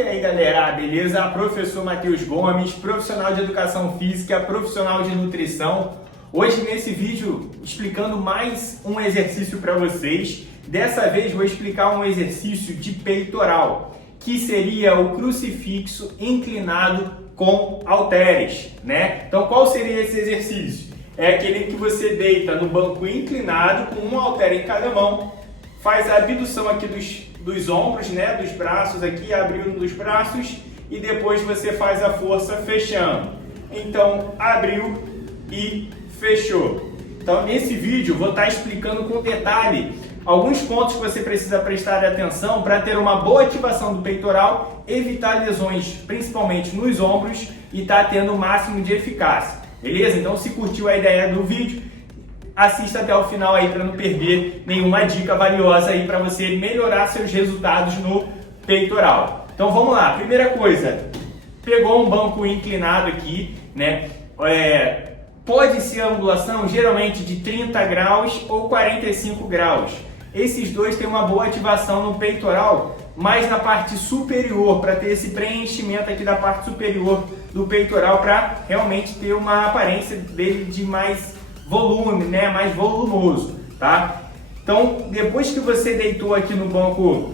E aí galera, beleza? Professor Matheus Gomes, profissional de educação física, profissional de nutrição. Hoje nesse vídeo explicando mais um exercício para vocês. Dessa vez vou explicar um exercício de peitoral, que seria o crucifixo inclinado com halteres, né? Então qual seria esse exercício? É aquele que você deita no banco inclinado com um halter em cada mão, faz a abdução aqui dos ombros, né? Dos braços aqui, abriu dos braços e depois você faz a força fechando. Então abriu e fechou. Então nesse vídeo vou estar explicando com detalhe alguns pontos que você precisa prestar atenção para ter uma boa ativação do peitoral, evitar lesões principalmente nos ombros e estar tendo o máximo de eficácia. Beleza? Então se curtiu a ideia do vídeo, assista até o final aí para não perder nenhuma dica valiosa aí para você melhorar seus resultados no peitoral. Então vamos lá, primeira coisa, pegou um banco inclinado aqui, né? Pode ser a angulação geralmente de 30 graus ou 45 graus. Esses dois têm uma boa ativação no peitoral, mas na parte superior, para ter esse preenchimento aqui da parte superior do peitoral, para realmente ter uma aparência dele de mais volume, né? Mais volumoso, tá? Então, depois que você deitou aqui no banco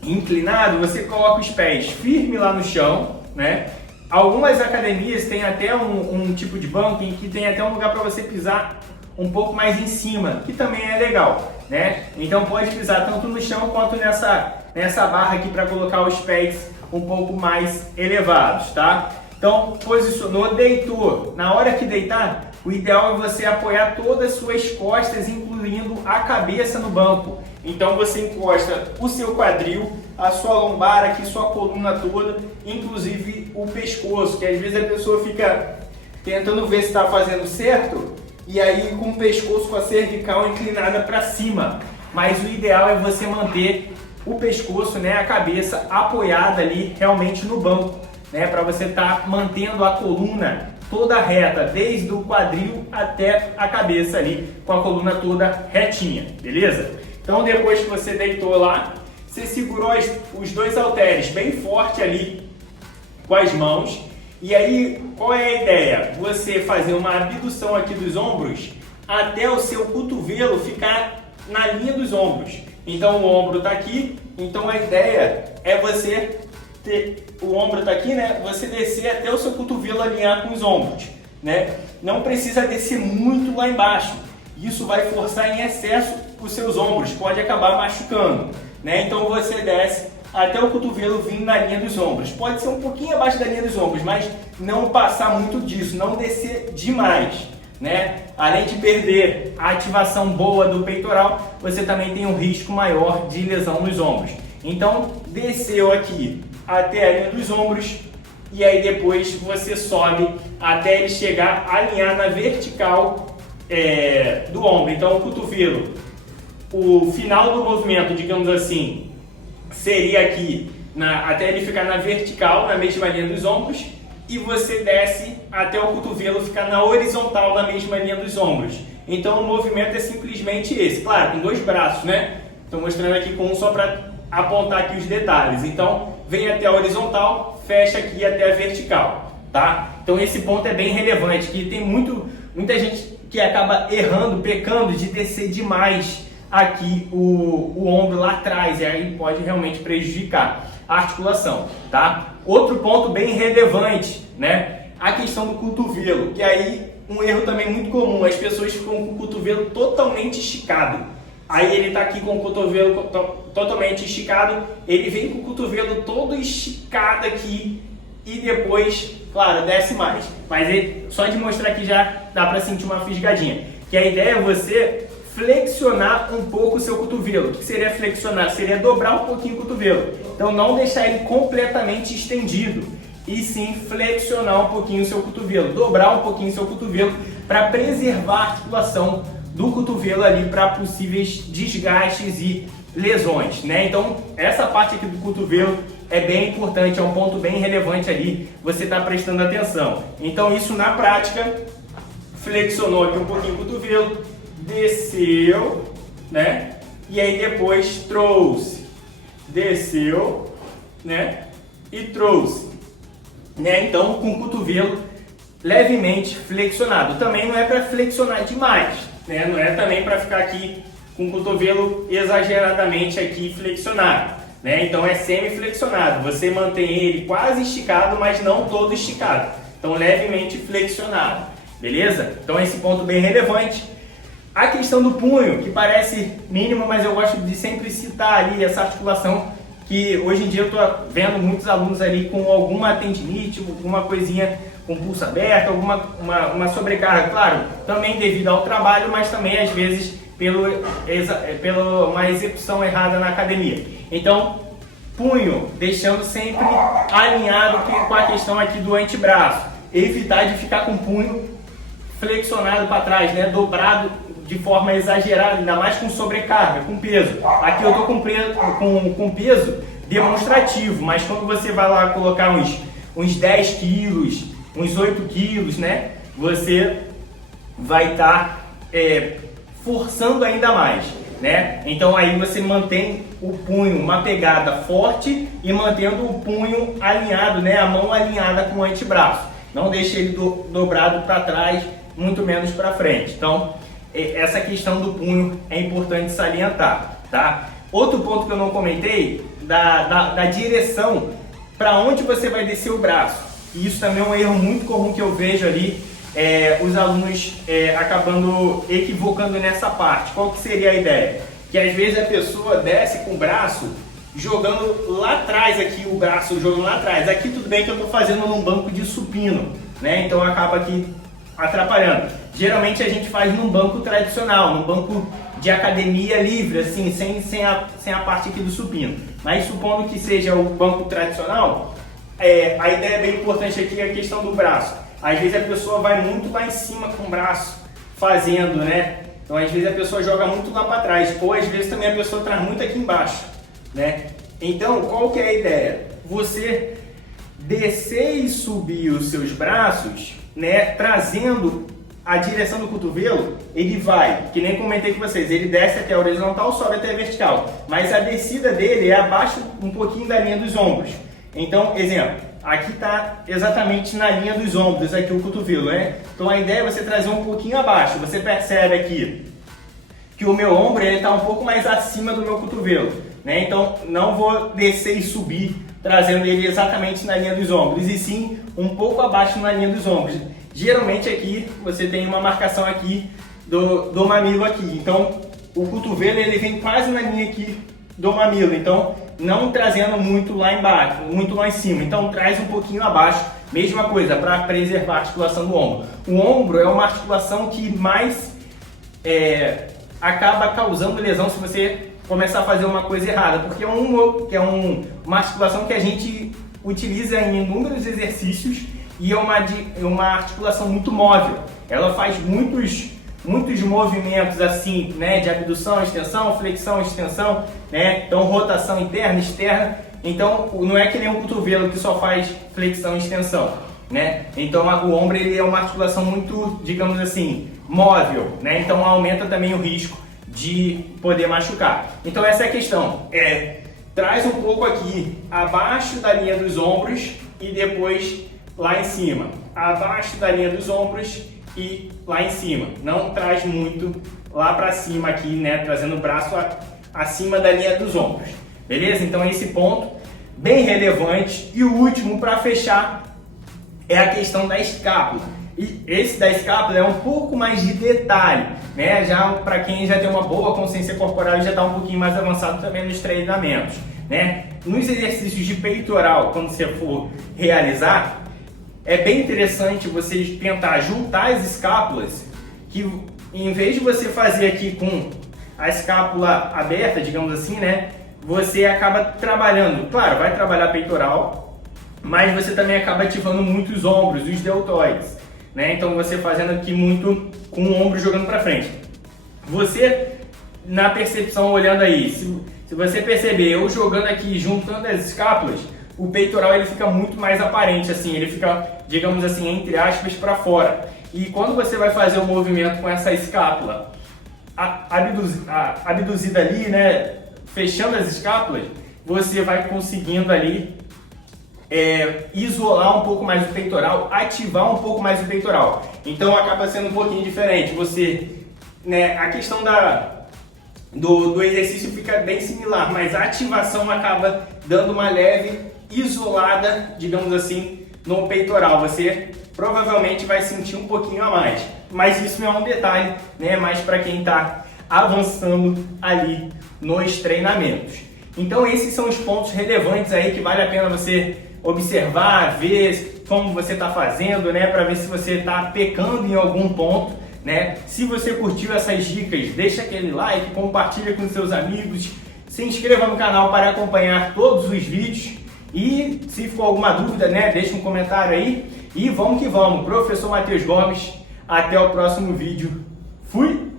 inclinado, você coloca os pés firmes lá no chão, né? Algumas academias têm até um tipo de banco em que tem até um lugar para você pisar um pouco mais em cima, que também é legal, né? Então pode pisar tanto no chão quanto nessa barra aqui para colocar os pés um pouco mais elevados, tá? Então posicionou, deitou. Na hora que deitar, o ideal é você apoiar todas as suas costas, incluindo a cabeça no banco. Então você encosta o seu quadril, a sua lombar aqui, sua coluna toda, inclusive o pescoço, que às vezes a pessoa fica tentando ver se está fazendo certo e aí com o pescoço, com a cervical inclinada para cima. Mas o ideal é você manter o pescoço, né, a cabeça apoiada ali realmente no banco, né, para você estar mantendo a coluna toda reta, desde o quadril até a cabeça ali, com a coluna toda retinha, beleza? Então depois que você deitou lá, você segurou os dois halteres bem forte ali com as mãos. E aí, qual é a ideia? Você fazer uma abdução aqui dos ombros até o seu cotovelo ficar na linha dos ombros. Então o ombro está aqui, então a ideia é você ter, o ombro está aqui, né? Você descer até o seu cotovelo alinhar com os ombros, né? Não precisa descer muito lá embaixo. Isso vai forçar em excesso os seus ombros, pode acabar machucando, né? Então você desce até o cotovelo vindo na linha dos ombros. Pode ser um pouquinho abaixo da linha dos ombros, mas não passar muito disso, não descer demais, né? Além de perder a ativação boa do peitoral, você também tem um risco maior de lesão nos ombros. Então desceu aqui até a linha dos ombros e aí depois você sobe até ele chegar a alinhar na vertical do ombro. Então o cotovelo, o final do movimento, digamos assim, seria aqui até ele ficar na vertical, na mesma linha dos ombros, e você desce até o cotovelo ficar na horizontal, na mesma linha dos ombros. Então o movimento é simplesmente esse, claro, com dois braços, né? Estou mostrando aqui com um só para apontar aqui os detalhes. Então vem até a horizontal, fecha aqui até a vertical, tá? Então esse ponto é bem relevante, que tem muita gente que acaba errando, pecando de descer demais aqui o ombro lá atrás, e aí pode realmente prejudicar a articulação, tá? Outro ponto bem relevante, né? A questão do cotovelo, que aí um erro também muito comum, as pessoas ficam com o cotovelo totalmente esticado. Aí ele tá aqui com o cotovelo totalmente esticado, ele vem com o cotovelo todo esticado aqui e depois, claro, desce mais. Mas só de mostrar aqui já dá para sentir uma fisgadinha. Que a ideia é você flexionar um pouco o seu cotovelo. O que seria flexionar? Seria dobrar um pouquinho o cotovelo. Então não deixar ele completamente estendido, e sim flexionar um pouquinho o seu cotovelo, dobrar um pouquinho o seu cotovelo para preservar a articulação do cotovelo ali para possíveis desgastes e lesões, né? Então essa parte aqui do cotovelo é bem importante, é um ponto bem relevante ali, você está prestando atenção. Então isso na prática, flexionou aqui um pouquinho o cotovelo, desceu, né? E aí depois trouxe, desceu, né? e trouxe, né? Então com o cotovelo levemente flexionado. Também não é para flexionar demais, né? Não é também para ficar aqui com o cotovelo exageradamente aqui flexionado, né? Então é semi-flexionado. Você mantém ele quase esticado, mas não todo esticado. Então levemente flexionado, beleza? Então esse ponto bem relevante. A questão do punho, que parece mínimo, mas eu gosto de sempre citar ali essa articulação, que hoje em dia eu estou vendo muitos alunos ali com alguma tendinite, alguma coisinha com pulso aberto, uma sobrecarga, claro, também devido ao trabalho, mas também às vezes pela uma execução errada na academia. Então, punho, deixando sempre alinhado com a questão aqui do antebraço, evitar de ficar com o punho flexionado para trás, né, dobrado de forma exagerada, ainda mais com sobrecarga, com peso. Aqui eu estou com peso demonstrativo, mas quando você vai lá colocar uns 10 quilos, uns 8 quilos, né, você vai estar forçando ainda mais, né? Então aí você mantém o punho, uma pegada forte e mantendo o punho alinhado, né, a mão alinhada com o antebraço. Não deixe ele dobrado para trás, muito menos para frente. Então, essa questão do punho é importante salientar, tá? Outro ponto que eu não comentei, da direção para onde você vai descer o braço. E isso também é um erro muito comum que eu vejo ali, os alunos acabando equivocando nessa parte. Qual que seria a ideia? Que às vezes a pessoa desce com o braço jogando lá atrás, aqui o braço jogando lá atrás. Aqui tudo bem que eu estou fazendo num banco de supino, né? Então acaba aqui atrapalhando. Geralmente a gente faz num banco tradicional, num banco de academia livre, assim, sem a parte aqui do supino. Mas supondo que seja o banco tradicional, a ideia bem importante aqui é a questão do braço. Às vezes a pessoa vai muito lá em cima com o braço fazendo, né? Então às vezes a pessoa joga muito lá para trás, ou às vezes também a pessoa traz muito aqui embaixo, né? Então qual que é a ideia? Você descer e subir os seus braços, né, trazendo a direção do cotovelo, ele vai, que nem comentei com vocês, ele desce até a horizontal, sobe até a vertical, mas a descida dele é abaixo um pouquinho da linha dos ombros. Então, exemplo, aqui está exatamente na linha dos ombros, aqui o cotovelo, né? Então a ideia é você trazer um pouquinho abaixo. Você percebe aqui que o meu ombro está um pouco mais acima do meu cotovelo, né? Então não vou descer e subir trazendo ele exatamente na linha dos ombros, e sim um pouco abaixo na linha dos ombros. Geralmente aqui você tem uma marcação aqui do mamilo aqui, então o cotovelo ele vem quase na linha aqui do mamilo, então não trazendo muito lá embaixo, muito lá em cima, então traz um pouquinho abaixo, mesma coisa, para preservar a articulação do ombro. O ombro é uma articulação que mais acaba causando lesão se você começar a fazer uma coisa errada, porque é uma articulação que a gente utiliza em inúmeros exercícios e é uma articulação muito móvel. Ela faz muitos movimentos assim, né, de abdução, extensão, flexão, extensão, né? Então rotação interna, externa. Então não é que nem o cotovelo que só faz flexão e extensão, né? Então o ombro ele é uma articulação muito, digamos assim, móvel, né? Então aumenta também o risco de poder machucar. Então essa é a questão. Traz um pouco aqui abaixo da linha dos ombros e depois lá em cima. Abaixo da linha dos ombros e lá em cima. Não traz muito lá para cima aqui, né? Trazendo o braço acima da linha dos ombros. Beleza? Então esse ponto bem relevante. E o último para fechar é a questão da escápula. E esse da escápula é um pouco mais de detalhe, né? Já para quem já tem uma boa consciência corporal já está um pouquinho mais avançado também nos treinamentos, né? Nos exercícios de peitoral, quando você for realizar, é bem interessante você tentar juntar as escápulas, que em vez de você fazer aqui com a escápula aberta, digamos assim, né? Você acaba trabalhando, claro, vai trabalhar peitoral, mas você também acaba ativando muito os ombros, os deltoides, né? Então você fazendo aqui muito com o ombro jogando para frente. Você, na percepção olhando aí, se você perceber eu jogando aqui juntando as escápulas, o peitoral ele fica muito mais aparente, assim, ele fica, digamos assim, entre aspas, para fora. E quando você vai fazer o movimento com essa escápula abduzida ali, né, fechando as escápulas, você vai conseguindo ali isolar um pouco mais o peitoral, ativar um pouco mais o peitoral. Então acaba sendo um pouquinho diferente. Você, né, a questão do exercício fica bem similar, mas a ativação acaba dando uma leve isolada, digamos assim, no peitoral. Você provavelmente vai sentir um pouquinho a mais, mas isso não é um detalhe, né? Mais para quem está avançando ali nos treinamentos. Então esses são os pontos relevantes aí que vale a pena você observar, ver como você está fazendo, né? Para ver se você está pecando em algum ponto, né? Se você curtiu essas dicas, deixa aquele like, compartilha com seus amigos, se inscreva no canal para acompanhar todos os vídeos e se ficou alguma dúvida, né? Deixa um comentário aí e vamos que vamos. Professor Matheus Gomes, até o próximo vídeo. Fui!